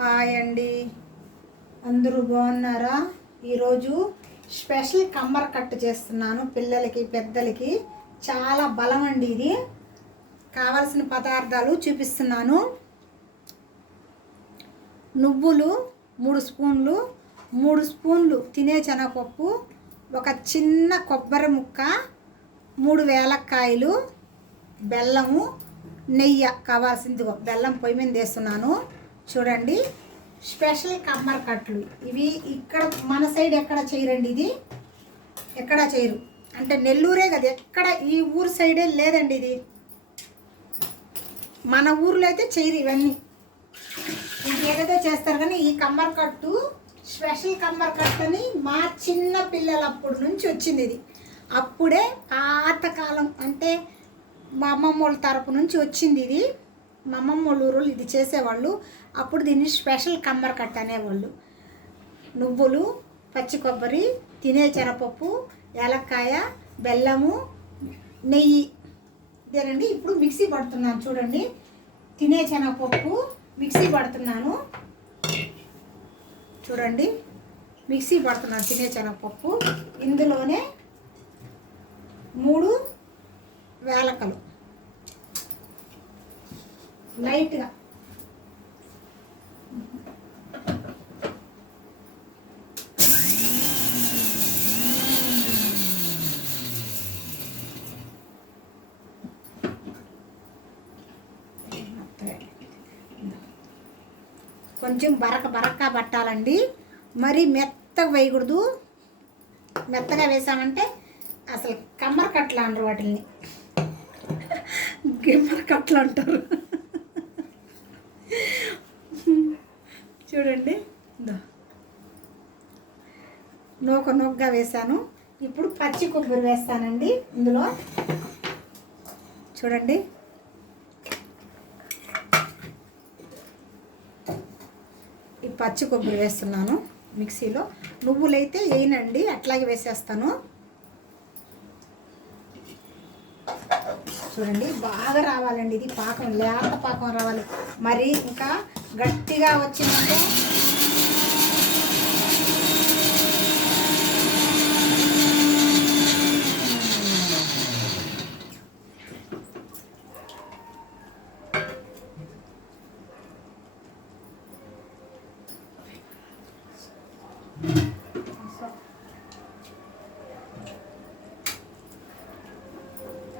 Hi అండి. అందరూ బాగున్నారా? ఈరోజు స్పెషల్ కమ్మర్ కట్ చేస్తున్నాను పిల్లలకి పెద్దలకి. చాలా బలం అండి ఇది. కావలసిన పదార్థాలు చూపిస్తున్నాను. నువ్వులు మూడు స్పూన్లు మూడు స్పూన్లు తినే శనగపప్పు ఒక చిన్న కొబ్బరి ముక్క మూడు వేలక్కాయలు బెల్లము నెయ్యి కావాల్సింది బెల్లం పొయ్యి మీద వేస్తున్నాను. చూడండి. స్పెషల్ కమ్మర్ కట్లు. ఇవి ఇక్కడ మన సైడ్ ఎక్కడ చేయరండి ఇది? ఎక్కడ చేయరు. అంటే నెల్లూరే కదా ఎక్కడ ఈ ఊరు సైడే లేదండి ఇది. మన ఊర్లో అయితే చేయరు ఇవన్నీ. ఇంకేదైతే చేస్తారు కానీ ఈ కమ్మర్ కట్టు స్పెషల్ కమ్మర్ కట్టు అని మా చిన్న పిల్లలప్పుడు నుంచి వచ్చింది ఇది. అప్పుడే పాతకాలం అంటే మా అమ్మమ్మ వాళ్ళ తరపు నుంచి వచ్చింది ఇది. మా అమ్మమ్మ వాళ్ళ ఊరు ఇది చేసేవాళ్ళు. అప్పుడు దీన్ని స్పెషల్ కమ్మర్ కట్ అనేవాళ్ళు. నువ్వులు పచ్చి కొబ్బరి తినే శనగపప్పు ఏలక్కాయ బెల్లము నెయ్యి. ఇదేనండి. ఇప్పుడు మిక్సీ పడుతున్నాను. చూడండి. తినే చెనపప్పు మిక్సీ పడుతున్నాను. చూడండి. మిక్సీ పడుతున్నాను తినే చెనపప్పు. ఇందులోనే మూడు వేలకలు. లైట్గా కొంచెం బరక బరక పట్టాలండి. మరి మెత్తగా వేయకూడదు. మెత్తగా వేసామంటే అసలు కమ్మర కట్టలు అంటారు వాటిని గిమ్మర కట్టలు అంటారు. చూడండి. నూక నూకగా వేసాను. ఇప్పుడు పచ్చి కొబ్బరి వేస్తానండి ఇందులో. చూడండి. పచ్చి కొబ్బరి వేస్తున్నాను మిక్సీలో. నువ్వులైతే వేయనండి అట్లాగే వేసేస్తాను. చూడండి బాగా రావాలండి ఇది పాకం లేత పాకం రావాలి. మరి ఇంకా గట్టిగా వచ్చిందంటే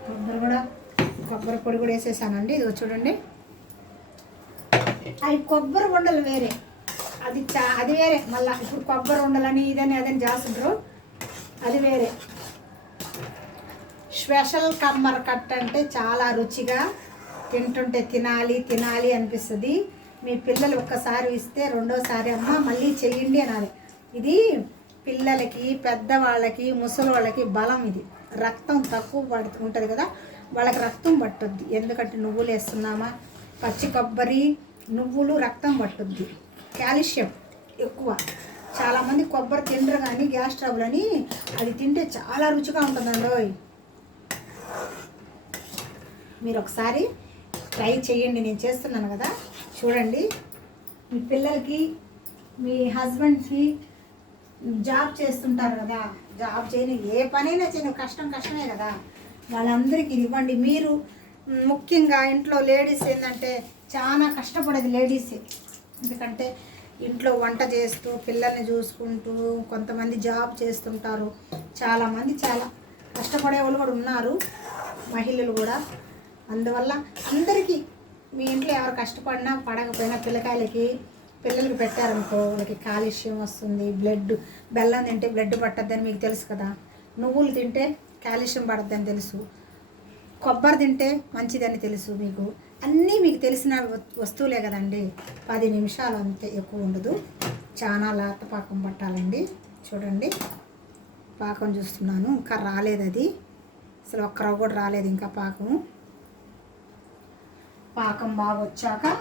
కొబ్బరి కూడా కొబ్బరి పొడి కూడా వేసేసానండి ఇది చూడండి. అవి కొబ్బరి ఉండలు వేరే. అది చా అది వేరే. మళ్ళీ ఇప్పుడు కొబ్బరి ఉండలని ఇదని అదని చేస్తుంటారు. అది వేరే. స్పెషల్ కమ్మర్ కట్ అంటే చాలా రుచిగా తింటుంటే తినాలి తినాలి అనిపిస్తుంది. మీ పిల్లలు ఒక్కసారి ఇస్తే రెండోసారి అమ్మ మళ్ళీ చెయ్యండి అనాలి. ఇది పిల్లలకి పెద్దవాళ్ళకి ముసలి వాళ్ళకి బలం ఇది. రక్తం తక్కువ పడుతూ ఉంటుంది కదా. వాళ్ళకి రక్తం పట్టుద్ది. ఎందుకంటే నువ్వులు వేస్తున్నామా? పచ్చి కొబ్బరి నువ్వులు రక్తం పట్టుద్ది. కాల్షియం ఎక్కువ. చాలామంది కొబ్బరి తిండ్రు కానీ గ్యాస్ ట్రబుల్ అని అది తింటే చాలా రుచిగా ఉంటుందండి మీరు ఒకసారి ట్రై చేయండి. నేను చేస్తున్నాను కదా. చూడండి. మీ పిల్లలకి మీ హస్బెండ్కి జాబ్ చేస్తుంటారు కదా. జాబ్ చేయని ఏ పనైనా చేయను. కష్టం కష్టమే కదా. వాళ్ళందరికీ ఇది ఇవ్వండి. మీరు ముఖ్యంగా ఇంట్లో లేడీస్ ఏంటంటే చాలా కష్టపడేది లేడీసే. ఎందుకంటే ఇంట్లో వంట చేస్తూ పిల్లల్ని చూసుకుంటూ కొంతమంది జాబ్ చేస్తుంటారు. చాలామంది చాలా కష్టపడే వాళ్ళు కూడా ఉన్నారు మహిళలు కూడా. అందువల్ల అందరికీ మీ ఇంట్లో ఎవరు కష్టపడినా పడకపోయినా పిల్లకాయలకి పిల్లలకి పెట్టారనుకో వాళ్ళకి కాలుష్యం వస్తుంది బ్లడ్ బెల్లం తింటే బ్లడ్ పట్టద్దని మీకు తెలుసు కదా. నువ్వులు తింటే కాల్షియం పడద్దని తెలుసు. కొబ్బరి తింటే మంచిదని తెలుసు మీకు. అన్నీ మీకు తెలిసిన వ- వస్తువులే కదండి. పది నిమిషాలు అంతే ఎక్కువ ఉండదు. చాలా లేత పాకం పట్టాలండి. చూడండి. పాకం చూస్తున్నాను. ఇంకా రాలేదు అది అసలు ఒక్క కూడా రాలేదు ఇంకా పాకం పాకం బాగా వచ్చాక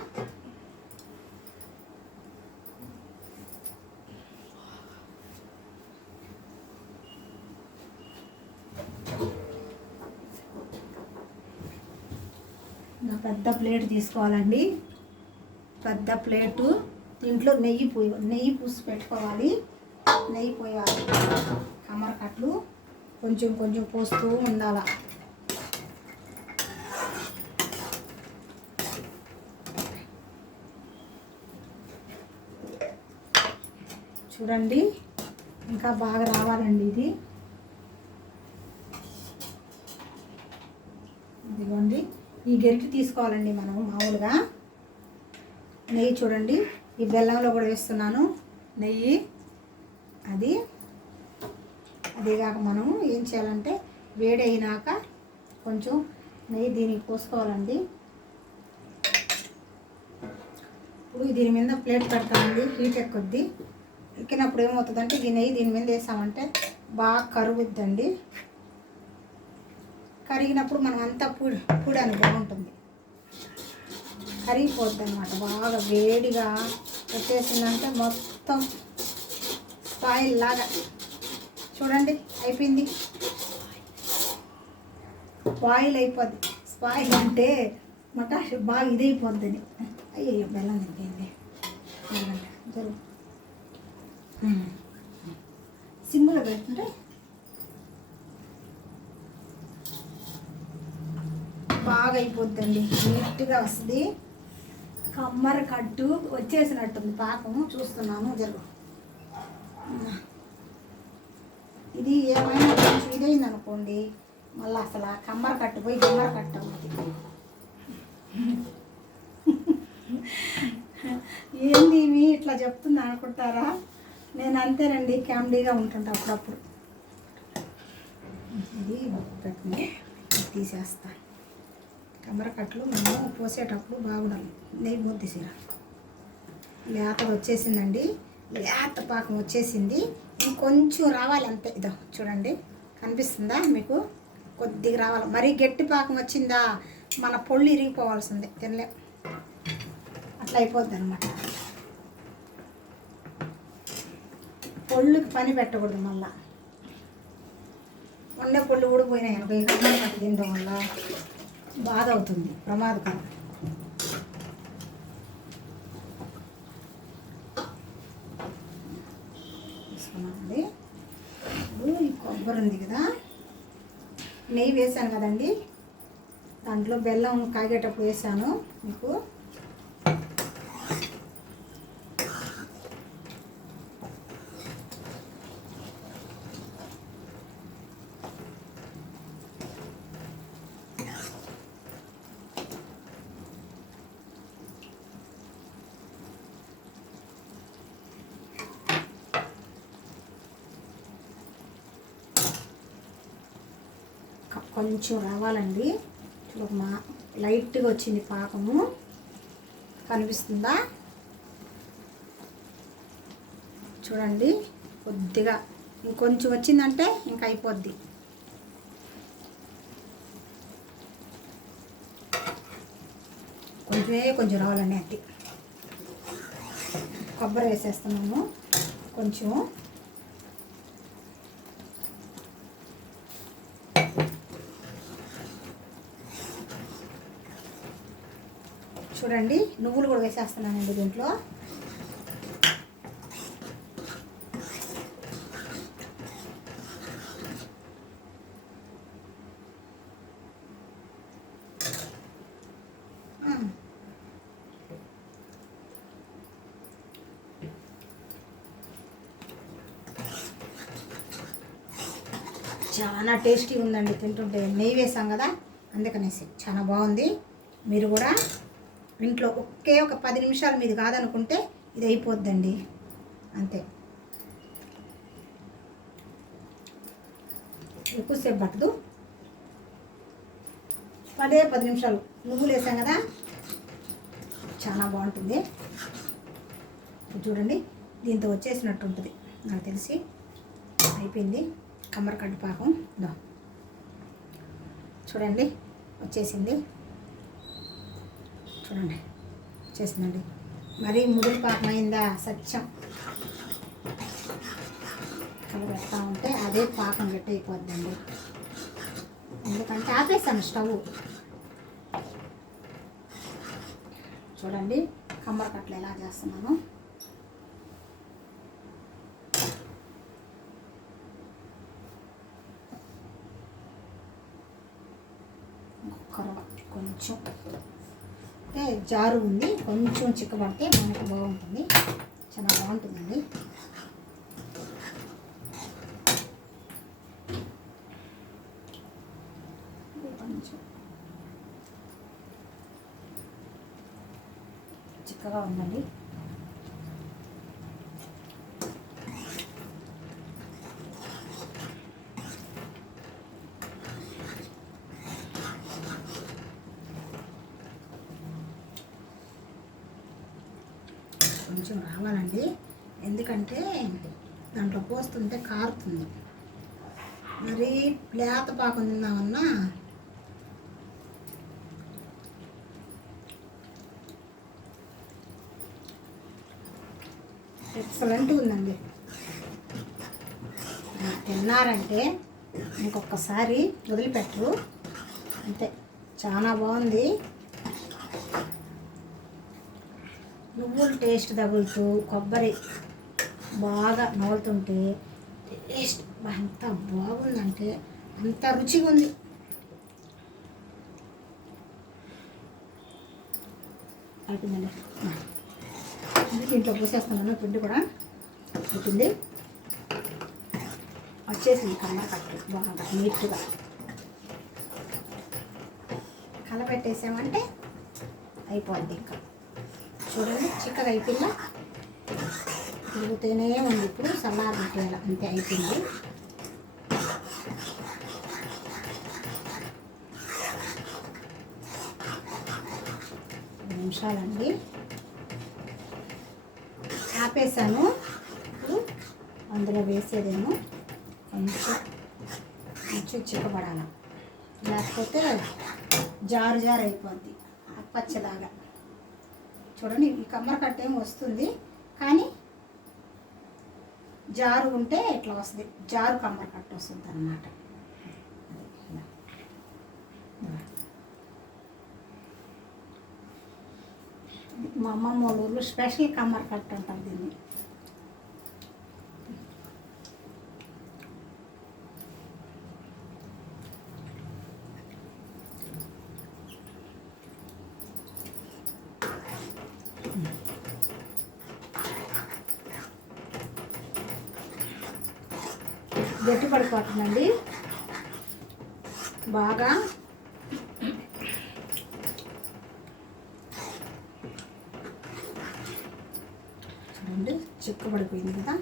పెద్ద ప్లేట్ తీసుకోవాలండి. పెద్ద ప్లేటు. దీంట్లో నెయ్యి పోయి నెయ్యి పూసి పెట్టుకోవాలి. నెయ్యి పోయాలి కమరకట్లు కొంచెం కొంచెం పోస్తూ ఉండాల. చూడండి. ఇంకా బాగా రావాలండి ఇది. ఇదిగోండి. ఈ గెరిటి తీసుకోవాలండి మనం మామూలుగా. నెయ్యి చూడండి. ఈ బెల్లంలో కూడా వేస్తున్నాను. నెయ్యి అది అదేగాక మనం ఏం చేయాలంటే వేడి అయినాక కొంచెం నెయ్యి దీనికి పోసుకోవాలండి. ఇప్పుడు దీని మీద ప్లేట్ పెడతామండి. హీట్ ఎక్కుద్ది. ఎక్కినప్పుడు ఏమవుతుందంటే ఈ నెయ్యి దీని మీద వేసామంటే బాగా కరుగుద్దండి కరిగినప్పుడు మనం అంతా పూడి పూడని బాగుంటుంది కరిగిపోద్ది అనమాట బాగా వేడిగా వచ్చేసిందంటే మొత్తం స్పాయిల్ లాగా. చూడండి అయిపోయింది. స్పాయిల్ అయిపోద్ది. స్పాయిల్ అంటే మట బాగా ఇదైపోద్దని అయ్యో బెల్లం తింటుంది. జరుగు. సిమ్లో పెట్టుకుంటే బాగా అయిపోద్దండి నీట్గా వస్తుంది. కమ్మర కట్టు వచ్చేసినట్టుంది పాకము చూస్తున్నాను జరుగు. ఇది ఏమైనా కొంచెం ఇదైంది అనుకోండి మళ్ళీ అసలు కమ్మర కట్టు పోయి కమ్మర కట్టు అవుతుంది ఏంది ఇవి? ఇట్లా చెప్తుంది అనుకుంటారా? నేను అంతేనండి కామెడీగా ఉంటుంటా అప్పుడప్పుడు. ఇది తీసేస్తాను తీసేస్తా మనం పోసేటప్పుడు బాగుండాలి. నెయ్యి బొద్దిసిరా లేత వచ్చేసిందండి. లేత పాకం వచ్చేసింది. ఇంకొంచెం రావాలి అంతే. ఇదో చూడండి. కనిపిస్తుందా మీకు? కొద్దిగా రావాలి. మరీ గట్టి పాకం వచ్చిందా? మన పొళ్ళు ఇరిగిపోవాల్సిందే. తినలేం. అట్లా అయిపోద్ది అనమాట పొళ్ళుకి పని పెట్టకూడదు మళ్ళా. వండే పొళ్ళు ఊడిపోయినాయి అనుకో. ఈ తినడం వల్ల బాధ అవుతుంది ప్రమాదకరం. తీసుకున్నామండి ఇప్పుడు ఈ కొబ్బరి ఉంది కదా నెయ్యి వేసాను కదండి. దాంట్లో బెల్లం కాగేటప్పుడు వేసాను మీకు. కొంచెం రావాలండి. చూడ మా లైట్గా వచ్చింది పాకము కనిపిస్తుందా? చూడండి కొద్దిగా ఇంకొంచెం వచ్చిందంటే ఇంకా అయిపోద్ది. కొంచెమే కొంచెం రావాలండి అది కొబ్బరి వేసేస్తున్నాము కొంచెం చూడండి నువ్వులు కూడా వేసేస్తున్నానండి దీంట్లో. చాలా టేస్టీ ఉందండి తింటుంటే. నెయ్యి వేసాం కదా అందుకనేసి. చాలా బాగుంది. మీరు కూడా ఇంట్లో ఒకే ఒక పది నిమిషాలు మీది కాదనుకుంటే ఇది అయిపోద్దండి అంతే ఎక్కువసేపు పట్టదు. పదే పది నిమిషాలు నువ్వులు వేసాం కదా? చాలా బాగుంటుంది. చూడండి దీంతో వచ్చేసినట్టు ఉంటుంది. నాకు తెలిసి అయిపోయింది. కమ్మరకడ్డు పాకం. చూడండి వచ్చేసింది. చూడండి. చేసిందండి. మరి ముదురు పాకం అయిందా? సత్యం. కలగడతా ఉంటే అదే పాకం గట్టి అయిపోద్దండి. ఎందుకంటే ఆపేసాను స్టవ్. చూడండి కమ్మర కట్టలు ఎలా చేస్తున్నాను. కొంచెం. అయితే జారు ఉంది. కొంచెం చిక్కబడితే మనకి బాగుంటుంది. చాలా బాగుంటుందండి ఇది కొంచెం చిక్కగా ఉందండి కొంచెం రావాలండి. ఎందుకంటే దాంట్లో పోస్తుంటే కారుతుంది. మరి లేత పాకం తిందామన్నా ఎక్సలెంట్ ఉందండి. తిన్నారంటే ఇంకొకసారి వదిలిపెట్టరు. అంతే చాలా బాగుంది. నువ్వులు టేస్ట్ తగులుతూ కొబ్బరి బాగా నవ్వుతుంటే టేస్ట్ ఎంత బాగుందంటే అంత రుచిగా ఉంది. అయిపోయిందండి. దీంట్లో పోసేస్తున్నాను పిండి కూడా ఈ వచ్చేసింది కమ్మ కట్టు బాగా నీట్గా. కలపెట్టేసామంటే అయిపోద్ది ఇంకా. చూడండి చిక్కగా అయిపోయిందా? తిరుగుతూనే ఉంది ఇప్పుడు సలాడ్ పెట్టేయాలి అంతే అయిపోయింది. నిమిషాలండి ఆపేసాను ఇప్పుడు అందులో వేసేదేమో కొంచెం కొంచెం చిక్కబడాలి. లేకపోతే జారు జారు అయిపోద్ది పచ్చలాగా. చూడండి ఈ కమ్మర కట్ట వస్తుంది. కానీ జారు ఉంటే ఇట్లా వస్తుంది? జారు కమ్మర కట్ వస్తుంది అనమాట మా అమ్మమ్మ వాళ్ళ స్పెషల్ కమ్మర కట్ అంటారు దీన్ని. గట్టి పడిపోతుందండి బాగా చూడండి చిక్కబడిపోయింది కదా.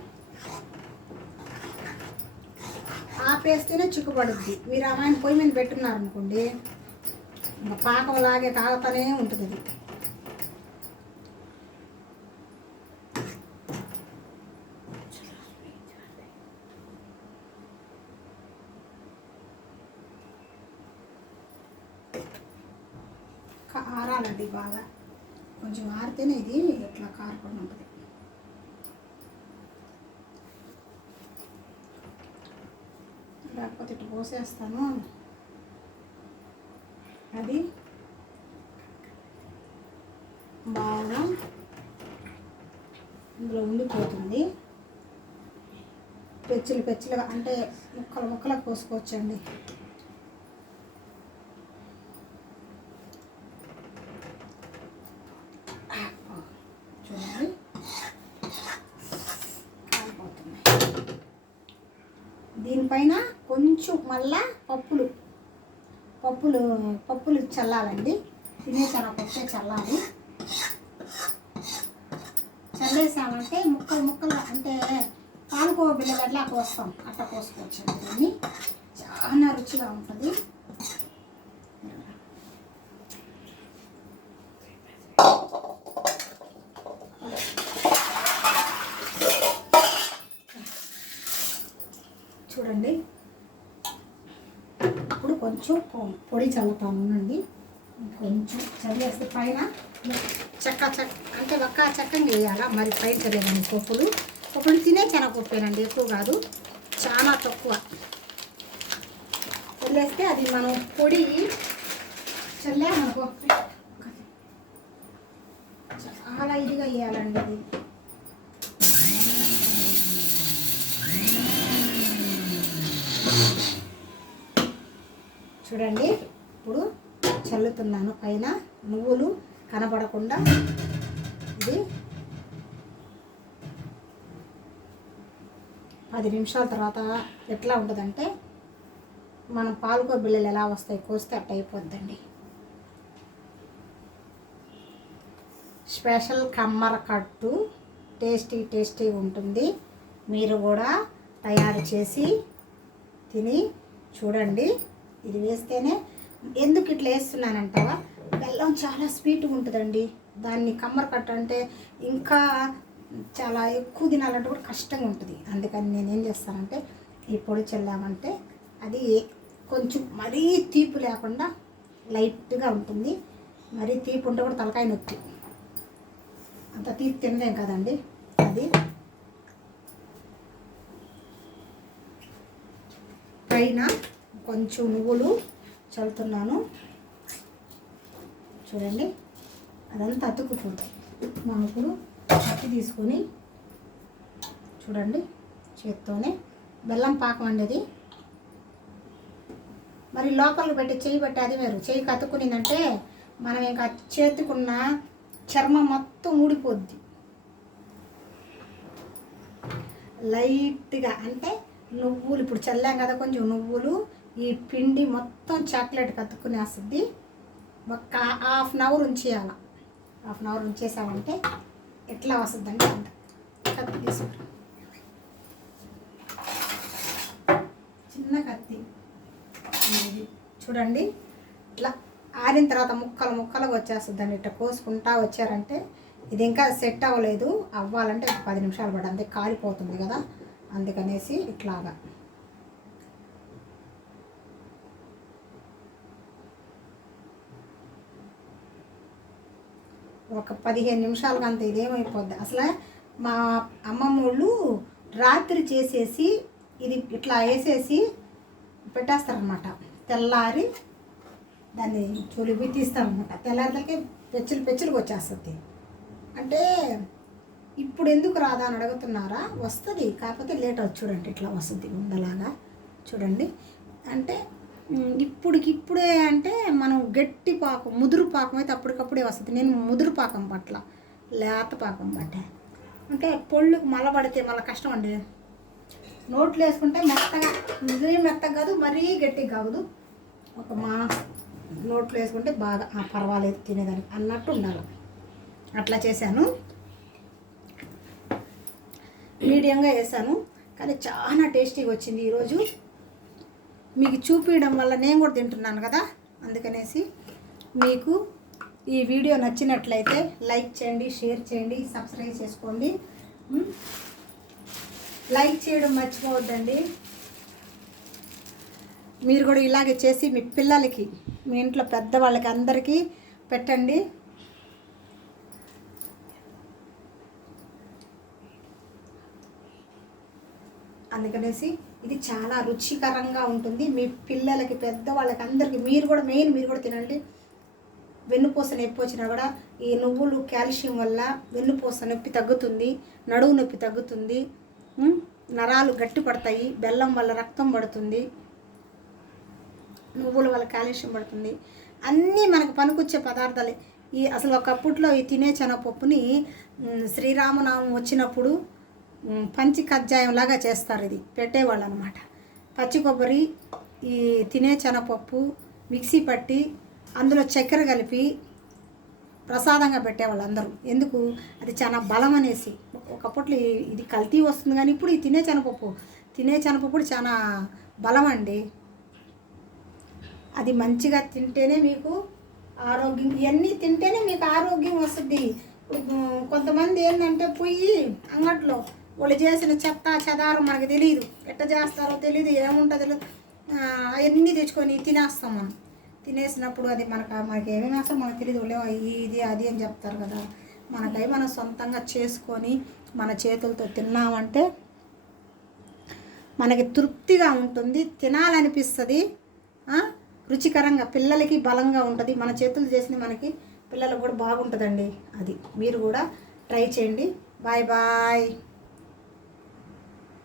ఆపేస్తేనే చిక్కుపడుద్ది మీరు అమ్మాయిని పొయ్యి మీద పెట్టున్నారనుకోండి ఇంకా పాకం లాగే తాగుతానే ఉంటుంది అది ఆరాలండి బాగా కొంచెం ఇది ఇట్లా కారకుండా ఉంటుంది? లేకపోతే ఇటు పోసేస్తాను. అది బాగా ఇందులో ఉండిపోతుంది. పెచ్చులు పెచ్చులుగా అంటే ముక్కలు ముక్కలకు పోసుకోవచ్చండి చూడండి కాలిపోతున్నాయి దీనిపైన కొంచెం మళ్ళా పప్పులు పప్పులు పప్పులు చల్లాలండి. తినేసాను పప్పే చల్లాలి. చల్లేసామంటే ముక్కలు ముక్కలు అంటే పాలకోవ బిల్లలు కోస్తాం. అట్లా కోసుకోవచ్చు దీన్ని. చాలా రుచిగా ఉంటుంది చూడండి ఇప్పుడు కొంచెం పొడి చల్లుతాను ఉండండి. కొంచెం చల్లేస్తే పైన చెక్క చెక్క అంటే ఒక్క చెక్కని వేయాలా మరి పైన చల్లేదండి పప్పులు. పప్పులు తినే శనగపప్పేనండి ఎక్కువ కాదు. చాలా తక్కువ. చల్లేస్తే అది మనం పొడి చల్లామనుకో. చాలా ఇదిగా వేయాలండి అది. చూడండి ఇప్పుడు చల్లుతున్నాను. పైన నువ్వులు కనపడకుండా ఇది పది నిమిషాల తర్వాత ఎట్లా ఉంటుందంటే మనం పాలకో బిళ్ళలు ఎలా వస్తాయి కోస్తే అట్ట అయిపోద్దండి. స్పెషల్ కమ్మర కట్టు టేస్టీ టేస్టీ ఉంటుంది. మీరు కూడా తయారు చేసి తిని చూడండి. ఇది వేస్తేనే ఎందుకు ఇట్లా వేస్తున్నానంటావా? బెల్లం చాలా స్వీట్గా ఉంటుందండి. దాన్ని కమ్మర కట్ట అంటే ఇంకా చాలా ఎక్కువ తినాలంటే కూడా కష్టంగా ఉంటుంది. అందుకని నేను ఏం చేస్తానంటే ఈ పొడి చల్లామంటే అది కొంచెం మరీ తీపి లేకుండా లైట్గా ఉంటుంది. మరీ తీపి ఉంటే కూడా తలకాయ నొప్పి. అంత తీపి తినలేం కదండి. అది పైన కొంచెం నువ్వులు చల్లుతున్నాను. చూడండి. అదంతా అతుక్కుపోతాయి. మనం ఇప్పుడు అట్టి తీసుకొని చూడండి చేత్తోనే. బెల్లం పాకం అండి అది. మరి లోపల పెట్టి చేయి పెట్టి అది వేరు. చేయి కతుక్కునిందంటే మనం ఇంకా చేతికున్న చర్మం మొత్తం ఊడిపోద్ది. లైట్గా అంటే నువ్వులు ఇప్పుడు చల్లాం కదా కొంచెం నువ్వులు ఈ పిండి మొత్తం చాక్లెట్ కత్తుకునేస్తుంది ఒక హాఫ్ అన్ అవర్ ఉంచేయాల. హాఫ్ అన్ అవర్ ఉంచేసామంటే ఎట్లా వస్తుంది అంటే అంత. కత్తి తీసుకురా. చిన్న కత్తి చూడండి. ఇట్లా ఆరిన తర్వాత ముక్కలు ముక్కలుగా వచ్చేస్తుందండి ఇట్లా కోసుకుంటా వచ్చారంటే ఇది ఇంకా సెట్ అవ్వలేదు. అవ్వాలంటే ఒక పది నిమిషాలు పడి అంతే కాలిపోతుంది కదా. అందుకనేసి ఇట్లాగా. ఒక పదిహేను నిమిషాలు అంత ఇదేమైపోద్ది. అసలు మా అమ్మమ్మ వాళ్ళు రాత్రి చేసేసి ఇది ఇట్లా వేసేసి పెట్టేస్తారనమాట తెల్లారి దాన్ని చులిపి తీస్తారనమాట తెల్లారికే పెచ్చులు పెచ్చులకు వచ్చేస్తుంది. అంటే ఇప్పుడు ఎందుకు రాదా అని అడుగుతున్నారా? వస్తుంది. కాకపోతే లేట్ అవుతుంది. చూడండి ఇట్లా వస్తుంది. ముందలాగా చూడండి. అంటే ఉమ్, ఇప్పుడుకి ఇప్పుడే అంటే మనం గట్టి పాకం ముదురు పాకం అయితే అప్పటికప్పుడే వస్తుంది. నేను ముదురు పాకం పట్ల లేత పాకం పట్ట. అంటే పొళ్ళుకు మలబడితే మళ్ళీ కష్టం అండి. నోట్లు వేసుకుంటే మెత్తగా మరీ మెత్తగా కాదు మరీ గట్టిగా కాదు. ఒక మా నోట్లు వేసుకుంటే బాగా పర్వాలేదు తినేదానికి అన్నట్టు ఉండాలి. అట్లా చేశాను. మీడియంగా వేసాను కానీ చాలా టేస్టీగా వచ్చింది ఈరోజు. మీకు చూపించడం వల్ల నేను కూడా తింటున్నాను కదా? అందుకనేసి మీకు ఈ వీడియో నచ్చినట్లయితే లైక్ చేయండి షేర్ చేయండి సబ్స్క్రైబ్ చేసుకోండి. లైక్ చేయడం మర్చిపోవద్దండి. మీరు కూడా ఇలాగే చేసి మీ పిల్లలకి మీ ఇంట్లో పెద్దవాళ్ళకి అందరికీ పెట్టండి. అందుకనేసి ఇది చాలా రుచికరంగా ఉంటుంది. మీ పిల్లలకి పెద్దవాళ్ళకి అందరికీ మీరు కూడా మెయిన్ మీరు కూడా తినండి. వెన్నుపూస నొప్పి వచ్చినా కూడా ఈ నువ్వులు కాల్షియం వల్ల వెన్నుపూస నొప్పి తగ్గుతుంది నడువు నొప్పి తగ్గుతుంది నరాలు గట్టి పడతాయి బెల్లం వల్ల రక్తం పడుతుంది నువ్వుల వల్ల కాల్షియం పడుతుంది. అన్నీ మనకు పనికొచ్చే పదార్థాలే. ఈ అసలు ఒకప్పట్లో ఈ తినే శనగపప్పుని శ్రీరామనామం వచ్చినప్పుడు పంచి కజ్జాయం లాగా చేస్తారు ఇది. పెట్టేవాళ్ళు అనమాట పచ్చి కొబ్బరి ఈ తినే శనగపప్పు మిక్సీ పట్టి అందులో చక్కెర కలిపి ప్రసాదంగా పెట్టేవాళ్ళు అందరూ. ఎందుకు? అది చాలా బలం అనేసి. ఒకప్పట్లో ఇది కల్తీ వస్తుంది కానీ ఇప్పుడు ఈ తినే శనగపప్పు తినే శనగపప్పు కూడా చాలా బలం అండి. అది మంచిగా తింటేనే మీకు ఆరోగ్యం ఇవన్నీ తింటేనే మీకు ఆరోగ్యం వస్తుంది. కొంతమంది ఏంటంటే పొయ్యి అంగట్లో వాళ్ళు చేసిన చెత్త చెదారం మనకు తెలియదు ఎట్ట చేస్తారో తెలియదు ఏముంటుందో తెలియదు అవన్నీ తెచ్చుకొని తినేస్తాం మనం. తినేసినప్పుడు అది మనకు మనకి ఏమేమి అసలు మనకు తెలియదు ఇది అది అని చెప్తారు కదా. మనకై మనం సొంతంగా చేసుకొని మన చేతులతో తిన్నామంటే మనకి తృప్తిగా ఉంటుంది తినాలనిపిస్తుంది. రుచికరంగా పిల్లలకి బలంగా ఉంటుంది. మన చేతులు చేసిన మనకి పిల్లలకు కూడా బాగుంటుందండి అది. మీరు కూడా ట్రై చేయండి. Bye bye.